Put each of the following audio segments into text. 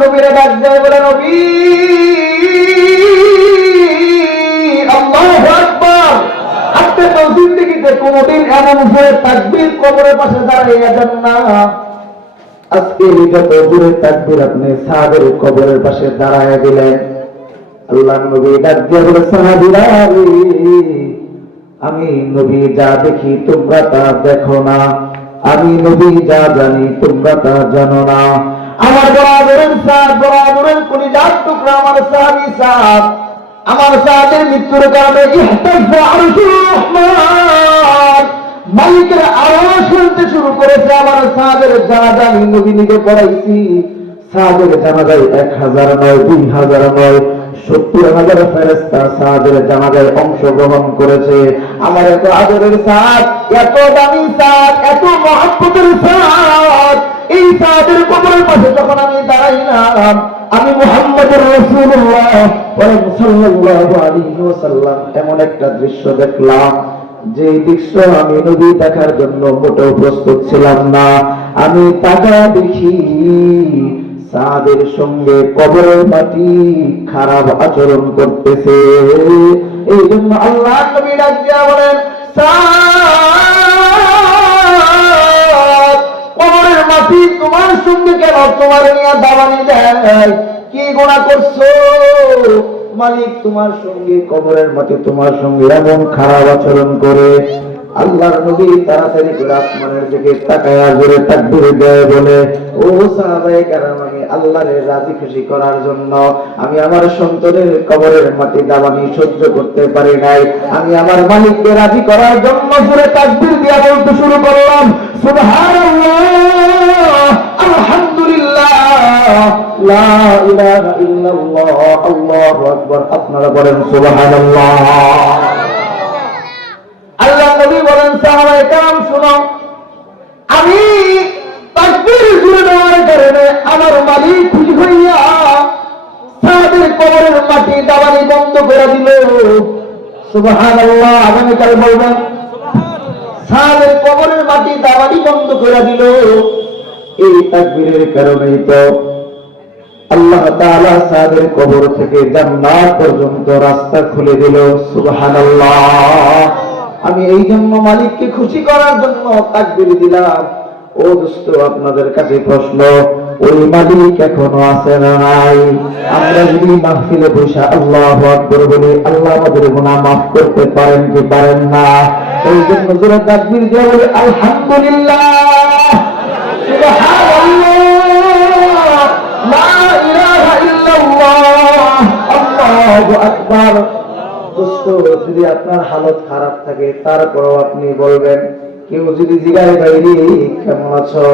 নবীরে ডাক দেয়, বলে, নবী আমি নবী যা দেখি তোমরা তা দেখো না। আমি নবী যা জানি তোমরা তা জানো না। আমার বরাবরের সাথ বরাবরের কোনি যার টুকরা আমার সাহাবি সাহ আমার সাহাবের মৃত্যুর কারণে মালিকের আওয়াজ শুনতে শুরু করেছে আমার সাহাবের জানাজা, আমি নবী নিজে পড়াইছি। সাহাবের জানাজায় এক হাজার নয়, দুই হাজার নয়, সত্তর হাজার ফেরেস্তা সাহাবের জানাজায় অংশগ্রহণ করেছে। আমার এত আদরের সাদ এত দামি সাদ এত মহাত্মতের সাদ এই সাদের কবরের পাশে যখন আমি দাঁড়াইলাম, আমি মোহাম্মদের রসুল্লাহ ওয়াসাল্লাম, এমন একটা দৃশ্য দেখলাম যে দৃশ্য আমি নবী দেখার জন্য মোটেও প্রস্তুত ছিলাম না। আমি তাকা দেখি সাদের সঙ্গে কবরের মাটি খারাপ আচরণ করতেছে। এই জন্য আল্লাহ নবী ডাক বলেন সঙ্গে কেন তোমার নিয়ে দাবানি দেয়? কি গোনা করছ? মালিক তোমার সঙ্গে কবরের মাঠে তোমার সঙ্গে এমন খারাপ আচরণ করে। আল্লাহর নবী তাড়াতাড়ি করে আসমানের দিকে তাকায়া জোরে তাকবীর দেয়, বলে, ও সাহাবায়ে কেরাম, আমি আল্লাহরে রাজি খুশি করার জন্য, আমি আমার সন্তানের কবরের মাটি দাবানি সহ্য করতে পারি নাই। আমি আমার মালিককে রাজি করার জন্য জোরে তাকবীর দিয়া বলতে শুরু করলাম, সুবহানাল্লাহ, আলহামদুলিল্লাহ, লা ইলাহা ইল্লাল্লাহ, আল্লাহু আকবার। আপনারা বলেন, সুবহানাল্লাহ। আমি দেওয়ার কারণে আমার খুশি হইয়া কবরের মাটি দাবানি বন্ধ করে দিল। সুবহানাল্লাহ আগামীকাল বলবেন কবরের মাটি দাবানি বন্ধ করে দিল। এই তাকবীরের তো আল্লাহ কবর থেকে জান্নাত পর্যন্ত রাস্তা খুলে দিল। সুবহানাল্লাহ। আমি এই জন্য মালিককে খুশি করার জন্য তাকবীর দিলাম। ও দোস্ত, আপনাদের কাছে প্রশ্ন, ওই মালিক এখনও আছে না নাই? আমরা যদি মাহফিলে বসে আল্লাহ আকবর বলি, আল্লাহ আমাদের গুনাহ মাফ করতে পারেন কি পারেন না? এই জন্য জোরে তাকবীর দিয়ে বলি, আলহামদুলিল্লাহ। সুবহানাল্লাহ। লা ইলাহা ইল্লাল্লাহ। আল্লাহু আকবার। দোস্ত যদি আপনার হালত খারাপ থাকে, তারপরও আপনি বলবেন, কেউ যদি জিগায় বাইরে কেমন আছো?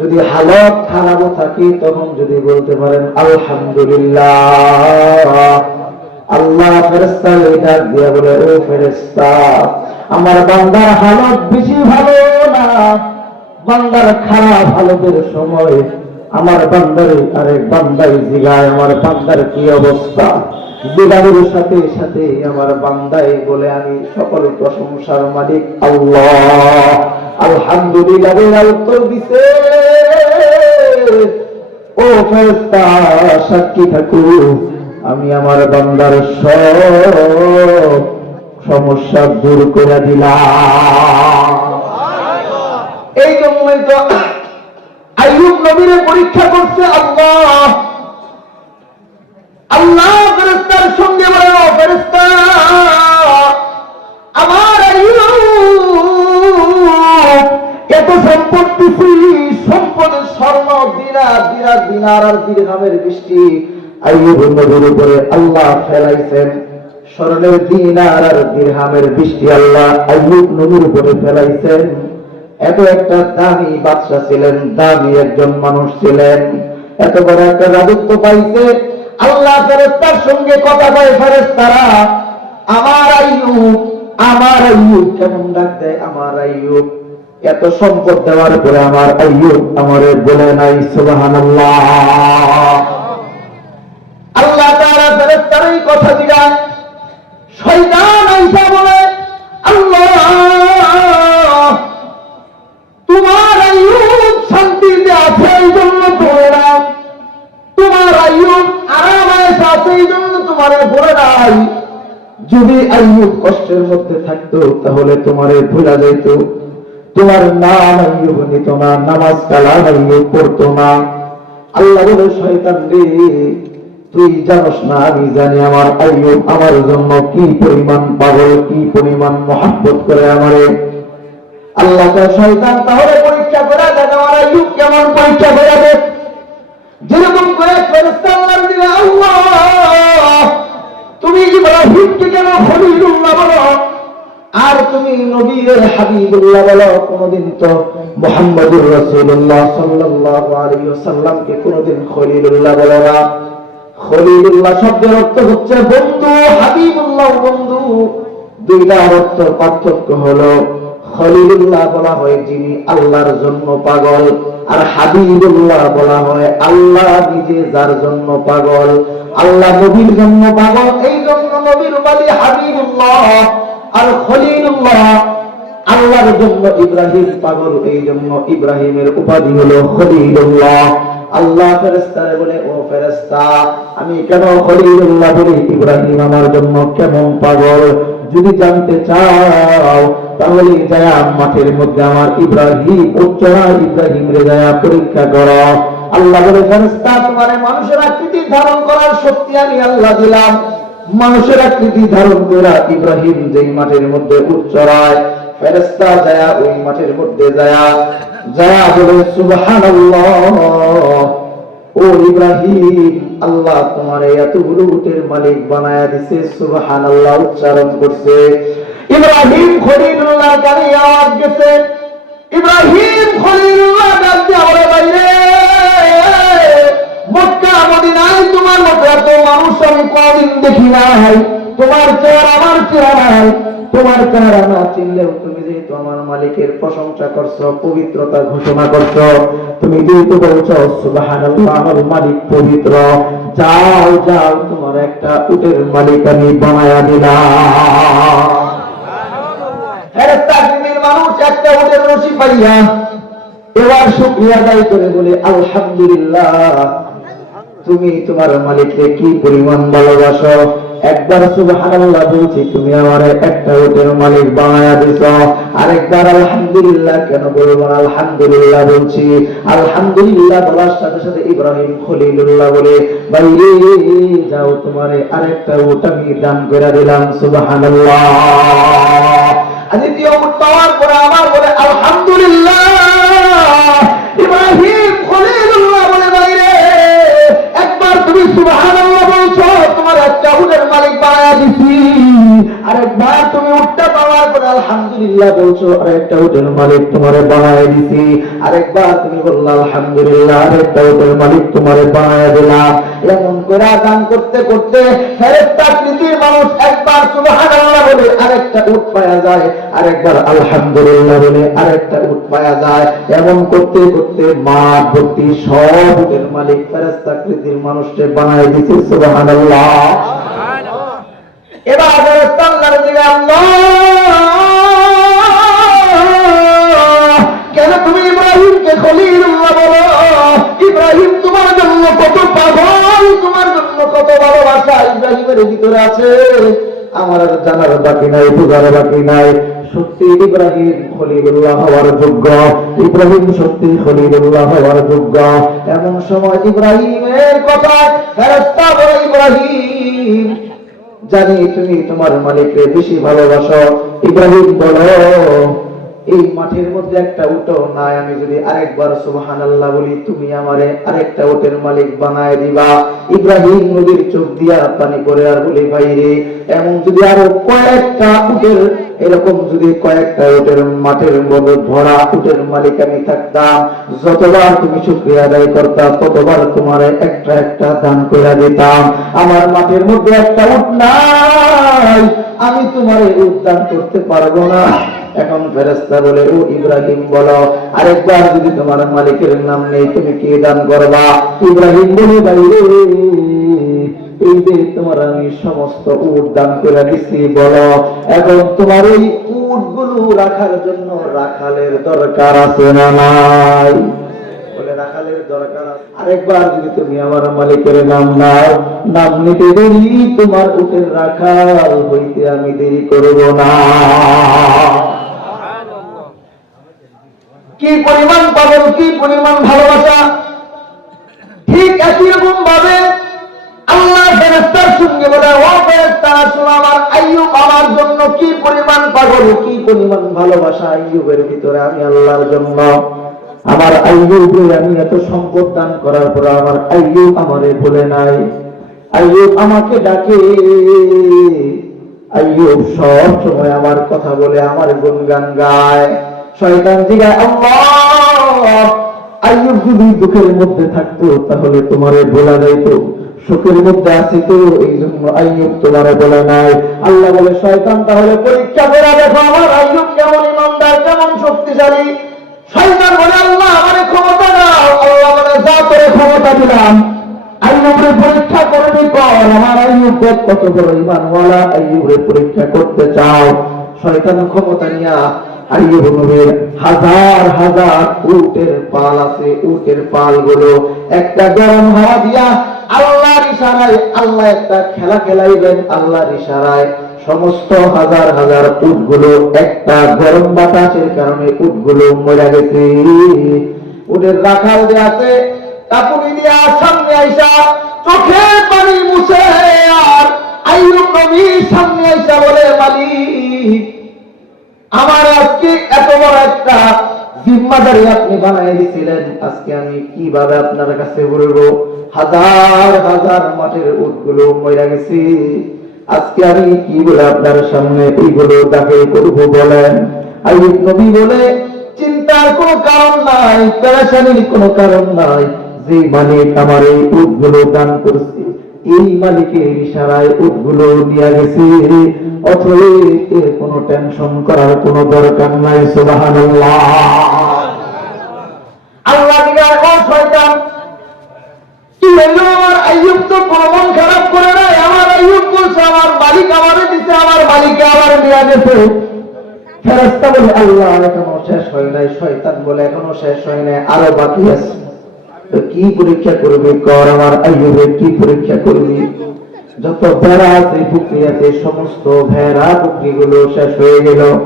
যদি হালত খারাপও থাকে, তখন যদি বলতে পারেন, আলহামদুলিল্লাহ। আল্লাহ ফেরেস্তা ডাক দিয়া বলে, ও ফেরেস্তা আমার বান্দার হালত বেশি ভালো না, বান্দার খারাপ হালতের সময় আমার বান্দারে আরেক বান্দাই জিগায়, আমার বান্দার কি অবস্থা? সাথে সাথে আমার বান্দাই বলে আমি সকল প্রশংসার মালিক আল্লাহ। উত্তর দিছে। ও সাক্ষী থাকু আমি আমার বান্দার সমস্যা দূর করে দিলাম। এই জন্যই তো আইয়ুব নবীরে পরীক্ষা করছে আল্লাহ। আল্লাহ ফেরেস্তার সঙ্গে বলে ফেরেস্তা আমার এত সম্পত্তি সম্পদের স্বর্ণ দিনার দিনার দিনার আর বৃষ্টি। উপরে আল্লাহ ফেলাইছেন। স্বর্ণের দিনার আর দিরহামের বৃষ্টি আল্লাহ আইয়ুব নবীর উপরে ফেলাইছেন। এত একটা দামি বাদশা ছিলেন, দামি একজন মানুষ ছিলেন। এত বড় একটা রাজত্ব পাইছে আল্লাহ ফেরেস্তার সঙ্গে কথা কয় ফেরেস্তারা আমার আইয়ুব আমার আইয়ুব। কেমন ডাক দেয়, আমার আইয়ুব। এত সম্পদ দেওয়ার পরে আমার আইয়ুব আমার বলে নাই, সুবহানাল্লাহ। আল্লাহ তারা ফেরেস্তার এই কথা জিগায়, শয়তান আইসা বলে আইয়ুব কষ্টের মধ্যে থাকতো, তাহলে তোমারে ভুলা যাইত। তোমার নাম আইয়ুব নিত না নামাজ কালাম আইয়ুব পড়তো না। আল্লাহ বলে, শয়তান রে, তুই জানোস না, আমি জানি আমার আইয়ুব আমার জন্য কি পরিমাণ পাগল, কি পরিমাণ মহাব্বত করে আমারে। আল্লাহ শয়তান, তাহলে পরীক্ষা করে দেখ, আমার আইয়ুব কেমন পরীক্ষা করে দেখ। যেরকম করে ফেরেশতা আল্লাহ আর তুমি নবীর হাবিবুল্লাহ বলো, কোনদিন তো মুহাম্মদুর রাসূলুল্লাহ সাল্লাল্লাহু কোনদিন খলিলুল্লাহ বলো না। খলিলুল্লাহ শব্দের অর্থ হচ্ছে বন্ধু, হাবিবুল্লাহ বন্ধু। দুইটার অর্থ পার্থক্য হলো, খলিলুল্লাহ বলা হয় যিনি আল্লাহর জন্য পাগল, আর হাবিবুল্লাহ বলা হয় আল্লাহ নিজে যার জন্য পাগল। আল্লাহ নবীর জন্য পাগল এই জন্য নবীর বালি হাবিবুল্লাহ আর খলিলুল্লাহ। আল্লাহর জন্য ইব্রাহিম পাগল, এই জন্য ইব্রাহিমের উপাধি হলো খলিলুল্লাহ। আল্লাহ ফেরেস্তারে বলে, ও ফেরেস্তা আমি কেন খলিলুল্লাহ বলি? ইব্রাহিম আমার জন্য কেমন পাগল? যদি জানতে চাও, তাহলে যায়া মাঠের মধ্যে আমার ইব্রাহিম, উচ্চরা ইব্রাহিম রে যায়া পরীক্ষা করো। আল্লাহ বলে ফেরেস্তা তোমার মানুষের আকৃতি ধারণ করার শক্তি আমি আল্লাহ দিলাম। মানুষের আকৃতি ধারণ করা ইব্রাহিম যেই মাঠের মধ্যে উচ্চরায় ফেরেস্তা যায়া ওই মাঠের মধ্যে যায়া যায়া বলে, সুবহানাল্লাহ, ও ইব্রাহিম, আল্লাহ তোমার এতগুলো উটের মালিক বানায়া দিছে, সুবহানাল্লাহ, উচ্চারণ করছে। ইব্রাহিম খলিলুল্লাহ গানে আওয়াজ গেছে। ইব্রাহিম খলিলুল্লাহ ডাক দিয়ে বলে বাইরে মক্কা মদিনায় তোমার মতো এত মানুষ আমি কোনদিন দেখি তোমার আমার চেহারা তোমার চেহারা না চিনলেও তুমি যেহেতু আমার মালিকের প্রশংসা করছ, পবিত্রতা ঘোষণা করছ, তুমি যেহেতু বলছো, সুবহানাল্লাহ, আমার মালিক পবিত্র। যাও যাও, তোমার একটা উটের মালিক আমি দিলাম। মানুষ একটা উটের রশি পাইয়া এবার শুকরিয়া আদায় করে বলে, আলহামদুলিল্লাহ। তুমি তোমার মালিককে কি পরিমাণ ভালোবাসো? একবার সুবহানাল্লাহ বলছি, তুমি আমার একটা ওটের মালিক বানায়া দিছ। আরেকবার আলহামদুলিল্লাহ কেন বলব না? আলহামদুলিল্লাহ বলছি। আলহামদুলিল্লাহ বলার সাথে সাথে ইব্রাহিম খলিলুল্লাহ বলে বাইরে যাও, তোমারে আরেকটা ওট আমি দান করে দিলাম, সুবহানাল্লাহ। দ্বিতীয় উট পাওয়ার পরে আমার বলে, আলহামদুলিল্লাহ। একবার আলহামদুলিল্লাহ বলছো আরেকটা উটের মালিক তোমারে বানায়া দিছি। আরেকবার তুমি বলল আলহামদুলিল্লাহ আরেকটা উটের মালিক তোমারে বানায়া দিলাম। এমন করে দান করতে করতে ফেরেশতা আকৃতির মানুষ একবার সুবহানাল্লাহ বলে আরেকটা উট পাওয়া যায়। আরেকবার আলহামদুলিল্লাহ বলে আরেকটা উট পাওয়া যায়। এমন করতে করতে মা ভর্তি সব উটের মালিক ফেরেশতা আকৃতির মানুষকে বানায় দিছে সুবহানাল্লাহ। এবার ফেরেশতা আল্লাহর দিকে আল্লাহ জন্য কত পাগল, তোমার জন্য কত ভালোবাসা। ইব্রাহিমের ভিতরে আছে। আমার আর জানার বাকি নাই, বুঝার বাকি নাই। সত্যি ইব্রাহিম খলিলুল্লাহ হওয়ার যোগ্য। ইব্রাহিম সত্যি খলিলুল্লাহ হওয়ার যোগ্য। এমন সময় ইব্রাহিমের কথা বলে, ইব্রাহিম, জানি তুমি তোমার মালিককে বেশি ভালোবাসো। ইব্রাহিম বলো এই মাঠের মধ্যে একটা উটো নাই, আমি যদি আরেকবার সুবহানাল্লাহ বলি, তুমি আমারে আরেকটা উটের মালিক বানায় দিবা। ইব্রাহিম নদীর চোখ দিয়া পানি করে আর বলি বাইরে এমন যদি আরও কয়েকটা উটের, এরকম যদি কয়েকটা উটের মাঠের মধ্যে ভরা উটের মালিক আমি থাকতাম, যতবার তুমি শুক্রিয়া আদায় করতাম ততবার তোমার একটা একটা দান করে দিতাম। আমার মাঠের মধ্যে একটা উট নাই, আমি তোমার উদ্যান করতে পারব না। এখন ফেরেস্তা বলে, ও ইব্রাহিম, বলো, আরেকবার যদি তোমার মালিকের নাম নেই, তুমি কি দান করবা? ইব্রাহিম বলে বাইরে এই যে তোমার আমি সমস্ত উট দান করে দিচ্ছি বলো। এখন তোমার উট রাখার জন্য রাখালের দরকার আছে না নাই? আরেকবার যদি তুমি আমার মালিকের নাম নাও, নাম নিতে দেরি, তোমার উঠে রাখাল হইতে আমি দেরি করব না। কি পরিমাণ পাগল কি পরিমাণ ভালোবাসা? ঠিক একই রকম ভাবে আল্লাহ ফেরেস্তার সঙ্গে বলে ও ফেরেস্তা শোনো আমার আইয়ুব আমার জন্য কি পরিমাণ পাগল, কি পরিমাণ ভালোবাসা আইয়ুবের ভিতরে আমি আল্লাহর জন্য? আমার আইয়ুবে আমি এত সম্পদ দান করার পর আমার আইয়ুব আমারে বলে নাই। আইয়ুব আমাকে ডাকে, আইয়ুব সব সময় আমার কথা বলে, আমার গুণগান গায়। শয়তান জিগায়, আল্লাহ, আইয়ুব যদি দুঃখের মধ্যে থাকতো, তাহলে তোমারে বলা যাইতো সুখের মধ্যে আছে তো এই জন্য আইয়ুব তোমারে বলে নাই। আল্লাহ বলে, শয়তান, তাহলে পরীক্ষা করে দেখো, আমার আইয়ুব কেমন ইমানদার কেমন শক্তিশালী। শয়তান বলে, আল্লাহ, আমারে ক্ষমতা দাও। আল্লাহ বলে, যা করে ক্ষমতা দিলাম, আইয়ুবের পরীক্ষা করবি কর, আমার আইয়ুব কত বড় ইমানওয়ালা, আইয়ুবের পরীক্ষা করতে চাও। শয়তান ক্ষমতা নিয়া হাজার হাজার উটের পাল আছে, উটের পালগুলো একটা গরম হাওয়া দিয়া আল্লাহর ইশারায়, আল্লাহ একটা খেলা খেলাইবেন আল্লাহর ইশারায়। সমস্ত হাজার হাজার উটগুলো একটা গরম বাতাসের কারণে উটগুলো মরে গেছে। উটের রাখাল যে আছে কাপুরি দিয়া সামনে আইসা চোখে পানি মুছে আর আইয়ুব নবী সামনে আইসা বলে, মালিক আমার আজকে এত বড় একটা জিম্মাদারি আপনি বানাই দিয়েছিলেন আজকে আমি কীভাবে আপনার কাছে বলব হাজার হাজার মাঠের উটগুলো মরে গেছি। আজকে আমি কি বলে আপনার সামনে এইগুলো দাখিল করব বলেন? আইয়ুব নবী বলে, চিন্তার কোনো কারণ নাই, পেরেশানির কোনো কারণ নাই। যে মানে আমার এই উটগুলো দান করছে। এই মালিকের ইশারায় গেছে। অথবা কোনো টেনশন করার কোনো দরকার নাই শেষ হয় নাই, শয়তান বলে শেষ হয় নাই, আরও বাকি আছে। কি পরীক্ষা করবি? কর আমার আইয়ুবের কি পরীক্ষা করবি? যত ভেড়া আছে সমস্ত ভেড়া পুকুরি গুলো শেষ হয়ে গেল।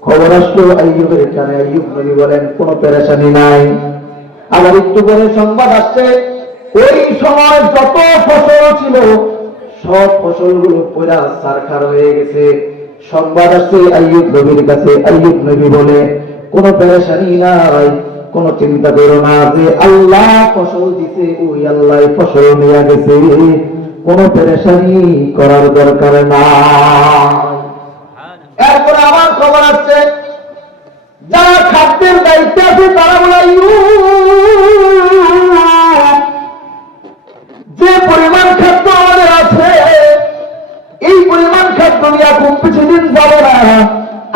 খবর আসলো আইয়ুবের কানে। আইয়ুব নবী বলেন, কোনো পেরেশানি নাই। আবার একটু পরে সংবাদ আসছে, ওই সময় যত ফসল ছিল, সব ফসলগুলো পুরা সারখার হয়ে গেছে। সংবাদ আসছে আইয়ুব নবীর কাছে। আইয়ুব নবী বলে, কোনো পেরেশানি নাই। কোনো চিন্তা করো না যে আল্লাহ ফসল দিছে, ওই আল্লাহ ফসল নিয়ে গেছে। কোনো পেরেশানি করার দরকার না এরপরে আমার খবর আসছে, যারা খাদ্যের দায়িত্বে আছে, তারা বলে যে পরিমাণ খাদ্য আমাদের আছে, এই পরিমাণ খাদ্য নিয়ে খুব কিছুদিন যাবে না।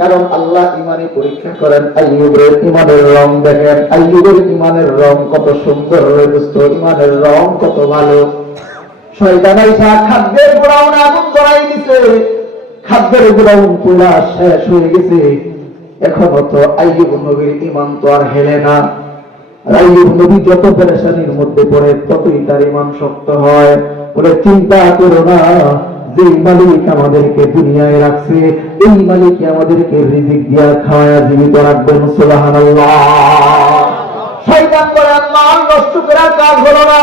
কারণ আল্লাহ ইমানে পরীক্ষা করেন, আইয়ুবের ইমানের রং দেখেন। আইয়ুবের ইমানের রং কত সুন্দর দোস্ত ইমানের রং কত ভালো। শয়তান আইসা খাদ্যের গোড়াউনে আগুন ধরাই খাদ্যের গোড়াউন পুরা শেষ হয়ে গেছে। এখনও তো নবীর ইমান তো আর হেলে না। নবী যত পেরেশানির মধ্যে পড়ে, ততই তার ইমান শক্ত হয়। বলে চিন্তা করো না যে মালিক আমাদেরকে দুনিয়ায় রাখছে এই মালিক আমাদেরকে রিজিক দিয়া খাওয়া জীবিত রাখবেন শয়তান করে নষ্ট করার কাজ হলো না।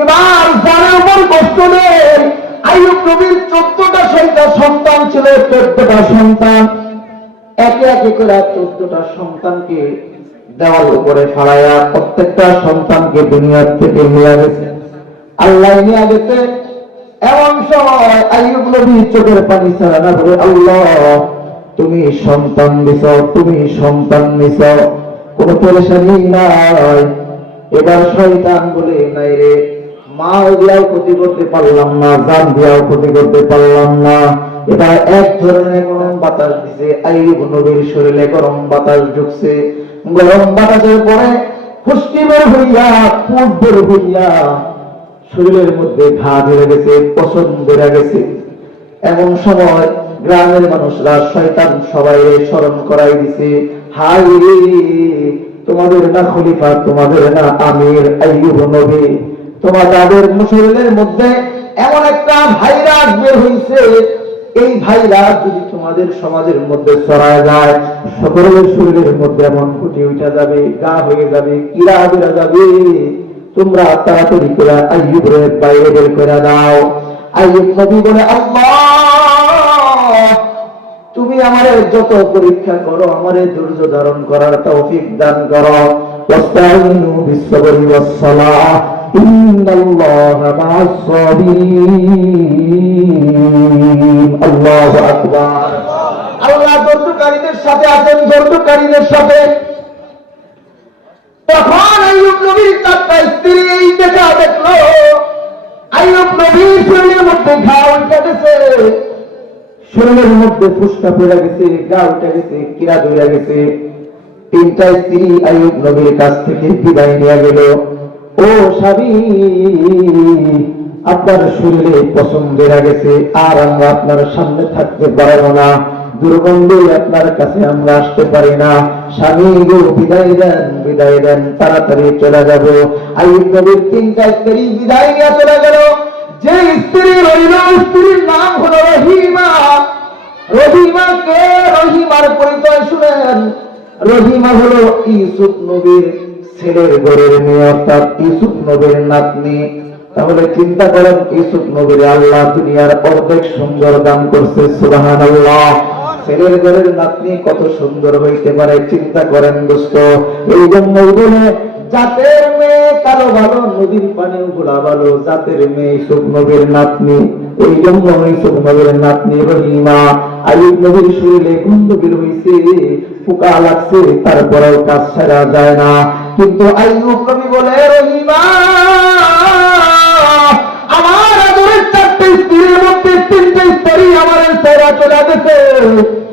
এবার যার উপর কষ্ট নেই চোদ্দটা সন্তান ছিল, চোদ্দটা সন্তান। একে একে করে চোদ্দটা সন্তানকে দেওয়াল উপরে ফাড়াইয়া প্রত্যেকটা সন্তানকে দুনিয়ার থেকে নিয়ে গেছে। আল্লাহ নিয়ে গেছে। এমন সময় চোখের পানি ছাড়া না বলে, আল্লাহ, তুমি সন্তান দিছ, তুমি সন্তান নিছ কোন পরেশানি নাই। এবার শয়তান বলে, নাই রে মা দিয়াও ক্ষতি করতে পারলাম না, জান দিয়াও ক্ষতি করতে পারলাম না। এবার এক ধরনের গরম বাতাস দিছে আইব নবীর শরীরে গরম বাতাস ঢুকছে। গরম বাতাসের পরে ফুসকি বের হইয়া ফুট বের হইয়া শরীরের মধ্যে ঘা বেড়ে গেছে, পছন্দ বেড়ে গেছে এমন সময় গ্রামের মানুষরা শয়তান সবাই স্মরণ করাই দিছে হাই তোমাদের না খলিফা, তোমাদের না আমির, আইয়ুব নবী। তোমাদের শরীরের মধ্যে এমন একটা ভাইরাস বের হইছে, এই ভাইরাস যদি তোমাদের সমাজের মধ্যে ছড়ায় যায়, সকলের শরীরের মধ্যে এমন ফুটে উঠা যাবে, গা হয়ে যাবে কিরা বেড়ে যাবে। তোমরা তাড়াতাড়ি করে আইয়ুবের বাইরে বের করে দাও। আইয়ুব নবী বলে তুমি আমারে যত পরীক্ষা করো, আমারে ধৈর্য ধারণ করার তৌফিক দান করো। মা'আস সাবিরিন আল্লাহু আকবার। আল্লাহ ধৈর্যকারীদের সাথে আছেন, ধৈর্যকারীদের সাথে। তখন নবীর স্ত্রী এই দেখা দেখল। নবীর শরীরের মধ্যে ঘা উঠে গেছে। শরীরের মধ্যে পড়ে গেছে গা উঠে গেছে, কিরা ধরে গেছে। স্ত্রী নবীর কাছ থেকে বিদায় নিয়ে গেল। ও স্বামী, আপনার শরীরে পছন্দের গেছে, আর আমরা আপনার সামনে থাকতে পারব না। দুর্গন্ধে আপনার কাছে আমরা আসতে পারি না। স্বামী গো, বিদায় দেন বিদায় দেন, তাড়াতাড়ি চলে যাব। আইয়ুব নবীর তিনটা স্ত্রী বিদায় নিয়ে চলে গেল। যে স্ত্রী রইল স্ত্রীর নাম হলো রহিমা। রহিমা কে রহিমার পরিচয় শুনেন। রহিমা হলো ইউসুফ নবীর ছেলের ঘরের মেয়ে, অর্থাৎ ইউসুফ নবীর নাতনি। তাহলে চিন্তা করেন, ইউসুফ নবীর আল্লাহ দুনিয়ার অর্ধেক সুন্দর দান করছে সুবাহান আল্লাহ ছেলের ঘরের নাতনি কত সুন্দর হইতে পারে, চিন্তা করেন দোস্ত। এই জন্য বলে জাতের মেয়ে কালো ভালো, নদীর পানি ঘোলা ভালো, জাতের মেয়ে ইসুফ নবীর নাতনি। এই জন্য ইসুফ নবীর নাতনি রহিমা। আয়ুব নবীর শরীরে গন্ধ বের হইছে, পোকা লাগছে, তারপরেও কাজ ছাড়া যায় না। কিন্তু আয়ুব নবী বলে, রহিমা! তিনটে স্ত্রী আমার সেরা চলে গেছে।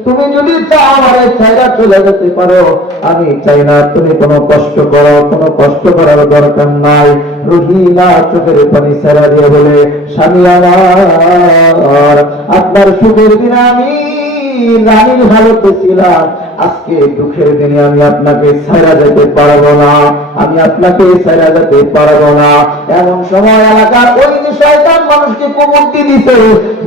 তুমি যদি চাও আমার ছাইরা চলে যেতে পারো, আমি চাই না তুমি কোনো কষ্ট করো, কোনো কষ্ট করার দরকার নাই। রহিমা চোখের পানি সেরা দিয়ে বলে, স্বামী আমার, আপনার সুখের দিন আমি রানীর ভালোতে ছিলাম। আজকে দুঃখের দিনে আমি আপনাকে ছাড়া যেতে পারব না, আমি আপনাকে ছাড়া যেতে পারব না। এমন সময় এলাকার ওই যে শয়তান মানুষকে কুমুক্তি দিতে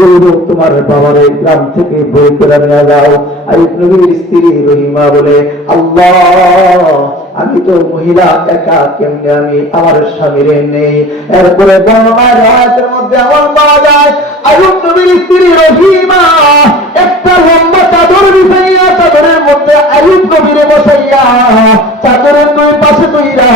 গৌরব তোমার বাবারে গ্রাম থেকে বই করে নিয়ে যাও। আইব নবীর স্ত্রী রহিমা বলে, আল্লাহ, আমি তো মহিলা, একা কেমনে আমি আমার স্বামীরে নেই? এরপরে বর্ণনায় রায়াতের মধ্যে আমার পাওয়া যায় আইব নবীর স্ত্রী রহিমা একটা লম্বা চাদর বিছাইয়া চাদরের মধ্যে আইব নবীরে বসাইয়া চাদরের দুই পাশে কইরা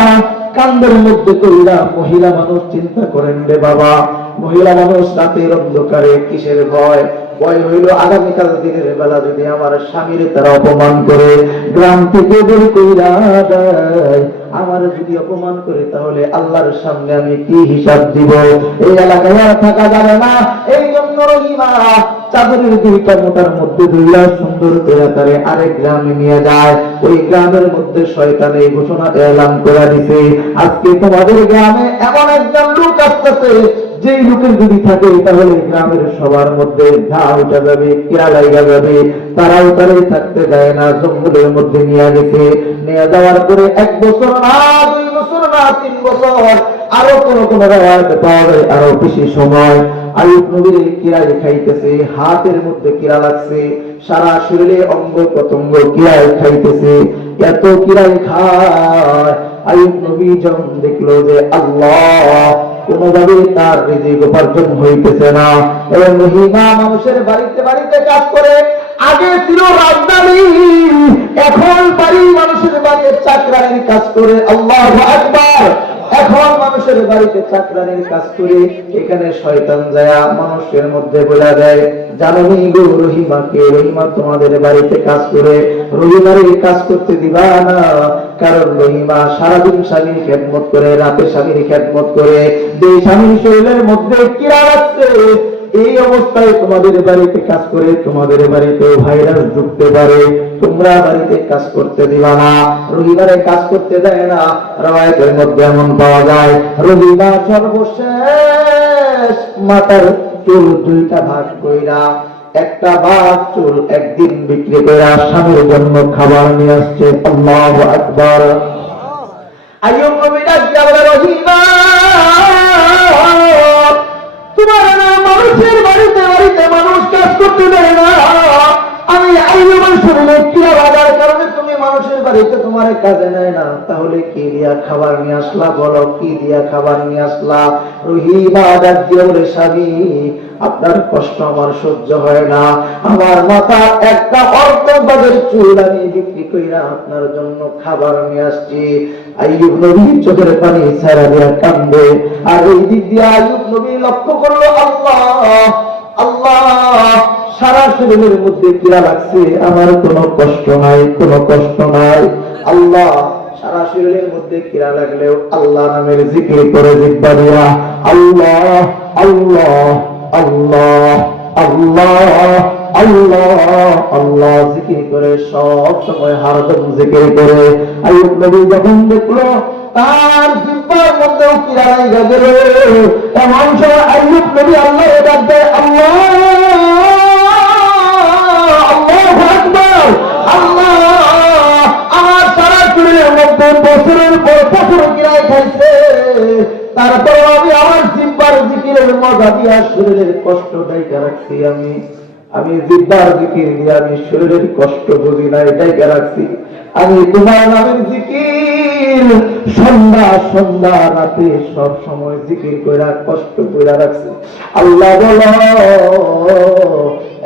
কান্দের মধ্যে কইরা মহিলা মানুষ চিন্তা করেন রে বাবা। মহিলা মানুষ রাতের অন্ধকারে কিসের ভয়? ভয় হইল আগামীকাল দিনের বেলা যদি আমার স্বামীর তারা অপমান করে, গ্রাম থেকে কইরা দেয়। আমার যদি অপমান করে তাহলে আল্লাহর সামনে আমি কি হিসাব দিব? এই এলাকায় থাকা যাবে না। এই জন্য রহিমা চাদরের দুইটা গ্রামের সবার মধ্যে ঘা উঠা যাবে কিরা লাগা যাবে তারাও তারাই থাকতে যায় না, জঙ্গলের মধ্যে নিয়ে গেছে। নিয়ে যাওয়ার পরে এক বছর না, দুই বছর না, তিন বছর, আরও কোন আরও বেশি সময়। আয়ুব নবীর কিরায় খাইতেছে, হাতের মধ্যে কিরা লাগছে, সারা শরীরে অঙ্গ প্রত্যঙ্গ কিরায় খাইতেছে। এত কিরায় খায়, আয়ুব নবী যখন দেখল যে আল্লাহ কোনোভাবে তার রিজিক উপার্জন হইতেছে না। এবং মহিমা মানুষের বাড়িতে বাড়িতে কাজ করে, আগে ছিল রাজধানী, এখন বাড়ি মানুষের বাড়িতে চাকরানির কাজ করে। আল্লাহ আকবার। এখন মানুষের বাড়িতে চাকরানির কাজ করে, এখানে শয়তান যায় মানুষের মধ্যে বলে দেয়, জানো নি গো রহিমাকে, রহিমা তোমাদের বাড়িতে কাজ করে, রহিমার এই কাজ করতে দিবা না। কারণ রহিমা সারাদিন স্বামীর খেদমত করে, রাতে স্বামীর খেদমত করে যে স্বামীর শরীরের মধ্যে কিরা রাখছে এই অবস্থায় তোমাদের বাড়িতে কাজ করে, তোমাদের বাড়িতে ভাইরাস ঢুকতে পারে। তোমরা বাড়িতে কাজ করতে দিবা না। রবিবারে কাজ করতে দেয় না। রায়তের মধ্যে এমন পাওয়া যায়, রবিবার সর্বশেষ মাথার চুল দুইটা ভাগ কইরা, একটা ভাগ চুল একদিন বিক্রি করে স্বামীর জন্য খাবার নিয়ে আসছে। আল্লাহু আকবার। আইয়ুব নবী ডাক রহিমা, তোমার মানুষের বাড়িতে বাড়িতে মানুষ কাজ করতে দেয় না। আমি আইয়ুবের শরীরে কিরা বাজার কারণে তুমি মানুষের বাড়িতে তোমার কাজে নেয় না। তাহলে কি দিয়া খাবার নিয়ে আসলা বলো? কি দিয়া খাবার নিয়ে আসলা? রহিমা ডাক দিয়া বলে স্বামী, আপনার কষ্ট আমার সহ্য হয় না। আমার মাথা একটা অর্ধবাদের চুল আমি বিক্রি কইরা আপনার জন্য খাবার নিয়ে আসছি। আইয়ুব নবী চোখের পানি ছাড়া দিয়া কান্দে। আর এই দিক দিয়ে আইয়ুব নবী লক্ষ্য করল আল্লাহ আল্লাহ। সারা শরীরের মধ্যে কিরা লাগছে, আমার কোনো কষ্ট নাই, কোনো কষ্ট নাই। আল্লাহ সারা শরীরের মধ্যে কিরা লাগলেও আল্লাহ নামের জিকির করে জিব্বা দিয়া, আল্লাহ আল্লাহ আল্লাহ আল্লাহ আল্লাহ আল্লাহ জিকির করে সব সময় হারদম জিকির করে। আইয়ুব নবী যখন দেখল, তার জিব্বার মধ্যেও কিরা লাগা এমন সময় আইয়ুব নবী আল্লাহ ডাকবে আল্লাহ! মধ্যে, বছরের পর বছর কিরায় খাইছে। তারপর আমি আমার জিব্বার জিকিরের মজা দিয়া শরীরের কষ্ট ডাইকা রাখছি আমি। আমি জিব্বার জিকির দিয়ে আমি শরীরের কষ্ট বুঝি না এটাই রাখছি। আমি তোমার নামের জিকির সন্ধ্যা সন্ধ্যা, রাতে সব সময় জিকির কইরা, কষ্ট কইরা রাখছি। আল্লাহ বলো,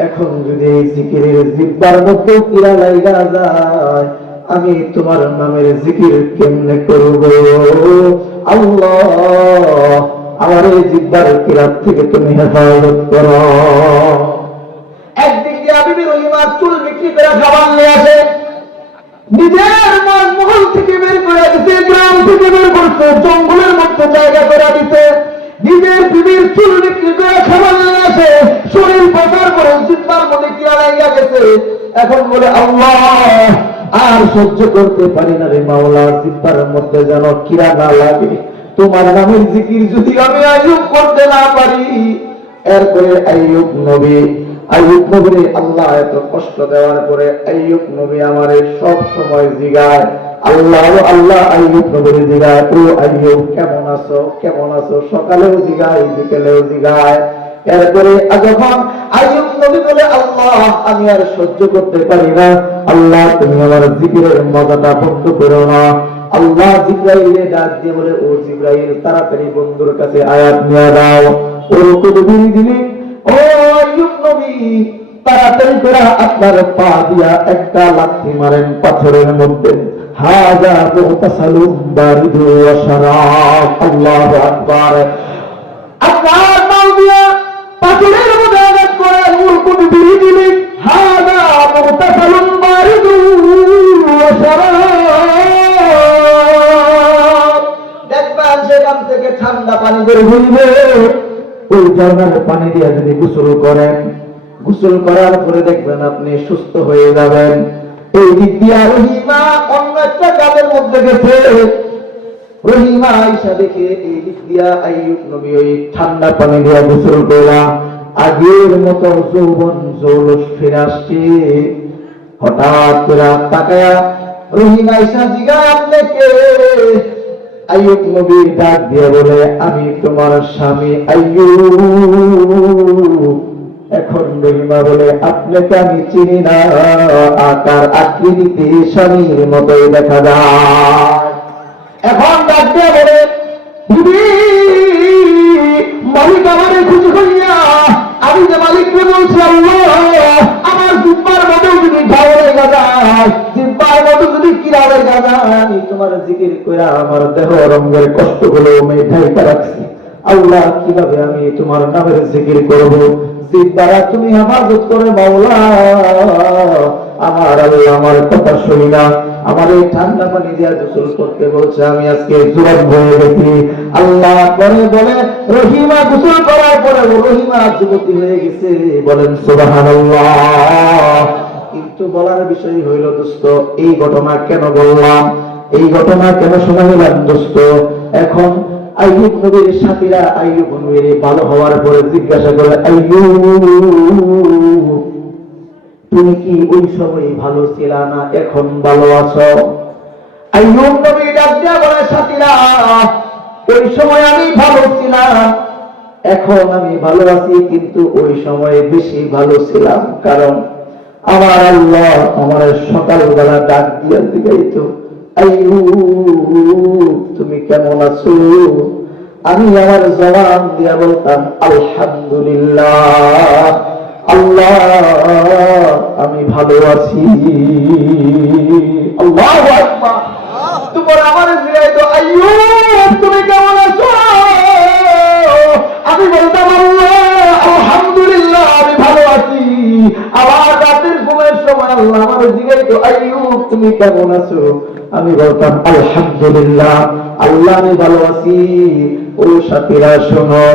এখন যদি এই জিকিরের জিব্বার মধ্যে কিরা লাইগা যায় আমি তোমার নামের জিকির কেমনে করব? আল্লাহ, আমার এই জিব্বার কিরাত থেকে তুমি হেফাজত করো। একদিক দিয়ে বিবি রহিমা চুল বিক্রি করে খাবার নিয়ে আসে। নিজের মন মহল থেকে বের করে দিতে গ্রাম থেকে বের জঙ্গলের মধ্যে জায়গা করে দিতে নিজের বিবির চুল বিক্রি করে খাবার নিয়ে আসে। শরীর প্রচার করে জিব্বার মধ্যে কিরা লাগিয়া গেছে? এখন বলে, আল্লাহ আর সহ্য করতে পারি না রে মাওলা জিব্বার মধ্যে যেন কিরা না লাগে। তোমার নামের জিকির যদি আমি আয়ুব করতে না পারি, এরপরে আইয়ুব নবী, আইয়ুব নবীর আল্লাহ এত কষ্ট দেওয়ার পরে আইয়ুব নবী আমারে সব সময় জিগায়, আল্লাহ আল্লাহ আইয়ুব নবীর জিগায়, ও কেমন আছো? কেমন আছো? সকালেও জিগায়, বিকেলেও জিগায়। এরপরে যখন আইয়ুব নবী বলে, আল্লাহ, আমি আর সহ্য করতে পারি না। আল্লাহ, তুমি আমার জিকিরের মজাটা বন্ধ করো না। আল্লাহ জিব্রাইলে ডাক দিয়ে বলে, ও জিব্রাইল, তাড়াতাড়ি বন্ধুর কাছে আয়াত নিয়ে দাও ওর কুতুবিন দিলি ও আইয়ুব নবী, তাড়াতাড়ি করে আপনার পা দিয়া একটা লাথি মারেন পাথরের মধ্যে। হাজা মুতাসালুম বারিদু ওয়া শারাব আল্লাহু আকবার। আপনার করে ঠান্ডা পানি দিয়ে গোসল করার পরে দেখবেন আপনি সুস্থ হয়ে যাবেন। এই রহিমা অন্য একটা কাজের মধ্যে গেছে। রহিমা আইসা দেখে এই নবী ওই ঠান্ডা পানি দিয়ে গোসল করা আগের মতো যৌবন জৌলস ফিরে আসছে। হঠাৎ করে তাকায়া রহিমা আইসা জিগা আপনি কে? আইয়ুব নবী ডাক দিয়ে বলে, আমি তোমার স্বামী আইয়ুব। এখন রহিমা বলে, আপনাকে আমি চিনি না। আকার আকৃতিতে স্বামীর মতোই দেখা যায়। এখন ডাক দিয়ে বলে আমি মালিককে বলছি আমার জুব্বার ভালো লেগে যায় জিব্বার মতো যদি কিরা লেগে যায় আমি তোমার জিকির করে আমার দেহ রঙের কষ্টগুলো মেঘাইতে রাখছি আল্লাহ, কীভাবে আমি তোমার নামের জিকির করব? জিব্বারা তুমি হেফাজত করে, মাওলা। আমার আল্লাহ আমার কথা শুনি না। আমার এই ঠান্ডা পানি গোসল করতে বলছে, আমি আজকে আল্লাহ বলে, রহিমা গোসল করার পরে রহিমা যুবতী হয়ে গেছে। বলেন কিন্তু বলার বিষয় হইল, দোস্ত, এই ঘটনা কেন বললাম? এই ঘটনা কেন শোনাইলাম, দোস্ত? এখন আইয়ুব নবীর সাথীরা আইয়ুব নবীর ভালো হওয়ার পরে জিজ্ঞাসা করে আইয়ুব তুমি কি ওই সময় ভালো ছিল না এখন ভালো আছো? ডাক ওই সময় আমি ভালো ছিলাম, এখন আমি ভালো আছি, কিন্তু ওই সময় বেশি ভালো ছিলাম, কারণ আমার আল্লাহ আমার সকালবেলা ডাক তুমি কেমন আছো? আমি আমার জবান দিয়া বলতাম, আলহামদুলিল্লাহ। আল্লাহ, আমি ভালো আছি। আল্লাহ তোমার আমার তো আইয়ুব, তুমি কেমন আছো? আমি বলতাম, আল্লাহ, আলহামদুলিল্লাহ, আমি ভালো আছি। আবার রাতের ঘুমের সময় আল্লাহ আমার জিগাই তো আইয়ুব, তুমি কেমন আছো? আমি বলতাম, আলহামদুলিল্লাহ, আল্লাহ আমি ভালো আছি। ও সাথীরা, শোনো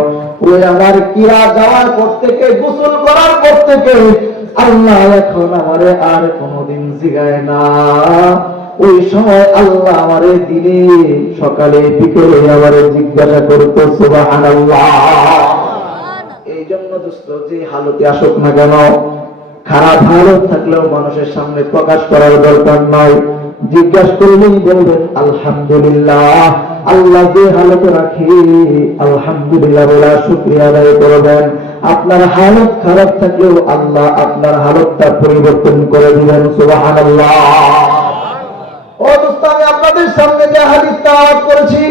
ওই আমার কিরা যাওয়ার পর থেকে, গোসল করার পর থেকে আল্লাহ এখন আমারে আর জিগায় না। ওই সময় আল্লাহ আমারে দিনে, সকালে, বিকেলে আমারে জিজ্ঞাসা করতো এই জন্য দোস্ত, যে হালতে আসুক না কেন, খারাপ হালত থাকলেও মানুষের সামনে প্রকাশ করার দরকার নয় জিজ্ঞাসা করলেই বলবেন আলহামদুলিল্লাহ, আল্লাহ যে হালতে রাখি, আলহামদুলিল্লাহ বলা শুক্রিয়া আদায় করবেন। আপনার হালত খারাপ থাকলেও আল্লাহ আপনার হালতটা পরিবর্তন করে দিবেন সুবাহান ও আপনাদের সামনে যে হাদিস করেছি